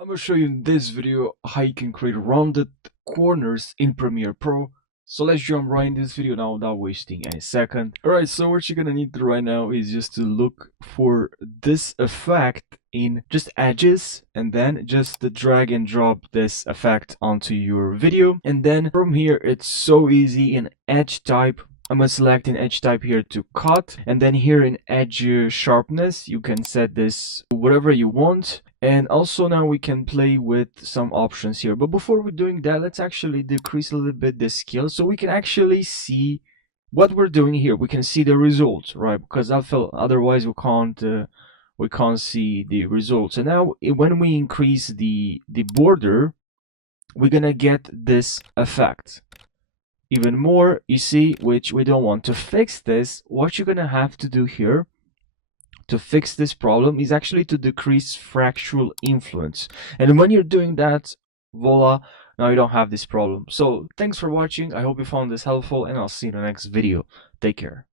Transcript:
I'm gonna show you in this video how you can create rounded corners in Premiere Pro. So let's jump right in this video now without wasting any second. Alright, so what you're gonna need right now is just to look for this effect in just edges, and then just to drag and drop this effect onto your video. And then from here, it's so easy in edge type. I'm gonna select an edge type here to cut, and then here in edge sharpness you can set this whatever you want. And also now we can play with some options here, but before we're doing that, let's actually decrease a little bit the scale so we can actually see what we're doing here. We can see the results, right? Because I feel otherwise we can't see the results. And now when we increase the border, we're gonna get this effect even more, you see, which we don't want. To fix this, what you're gonna have to do here to fix this problem is actually to decrease fractal influence. And when you're doing that, voila, now you don't have this problem. So thanks for watching. I hope you found this helpful, and I'll see you in the next video. Take care.